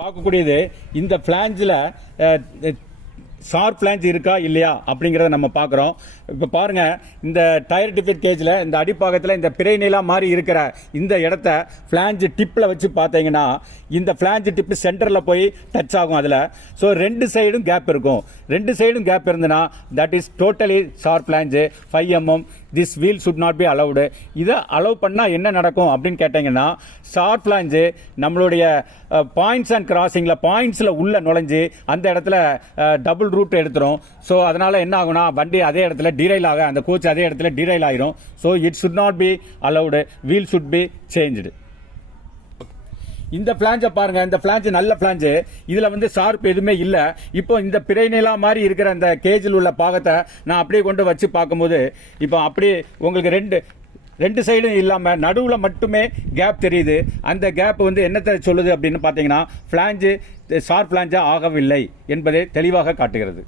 பார்க்கக்கூடியது இந்த ஃப்ளாஞ்சில் sharp flange இருக்கா இல்லையா அப்படிங்கிறத நம்ம பார்க்குறோம். இப்போ பாருங்கள், இந்த டயர் டிஃபிட் கேஜில் இந்த அடிப்பாகத்தில் இந்த பிறை நீளா மாதிரி இருக்கிற இந்த இடத்த ஃப்ளாஞ்ச் டிப்பில் வச்சு பார்த்தீங்கன்னா இந்த ஃப்ளாஞ்ச் டிப்பு சென்டரில் போய் டச் ஆகும் அதில். ஸோ ரெண்டு சைடும் கேப் இருக்கும். ரெண்டு சைடும் கேப் இருந்ததுன்னா that is totally sharp flange 5 mm. This wheel should not be allowed. இதை அலோவ் பண்ணால் என்ன நடக்கும் அப்படின்னு கேட்டிங்கன்னா, ஷார்ப் ஃப்ளாஞ்சு நம்மளுடைய பாயிண்ட்ஸ் அண்ட் கிராசிங்கில் பாயிண்ட்ஸில் உள்ள நுழைஞ்சு அந்த இடத்துல டபுள் ரூட் எடுத்துரும். ஸோ அதனால் என்ன ஆகும்னா வண்டி அதே இடத்துல டிரைல் ஆக, அந்த கோச் அதே இடத்துல டிரைல் ஆகிரும். So it should not be allowed. Wheel should be changed. இந்த ஃப்ளாஞ்சை பாருங்கள், இந்த ஃப்ளாஞ்சு நல்ல ஃப்ளாஞ்சு. இதில் வந்து ஷார்ப் எதுவுமே இல்லை. இப்போ இந்த பிறை நிலா மாதிரி இருக்கிற அந்த கேஜில் உள்ள பாகத்தை நான் அப்படியே கொண்டு வச்சு பார்க்கும்போது இப்போ அப்படியே உங்களுக்கு ரெண்டு சைடும் இல்லாமல் நடுவில் மட்டுமே கேப் தெரியுது. அந்த கேப் வந்து என்னத்தை சொல்லுது அப்படின்னு பார்த்தீங்கன்னா, ஃப்ளாஞ்சு ஷார்ப் ஃப்ளாஞ்சாக ஆகவில்லை என்பதை தெளிவாக காட்டுகிறது.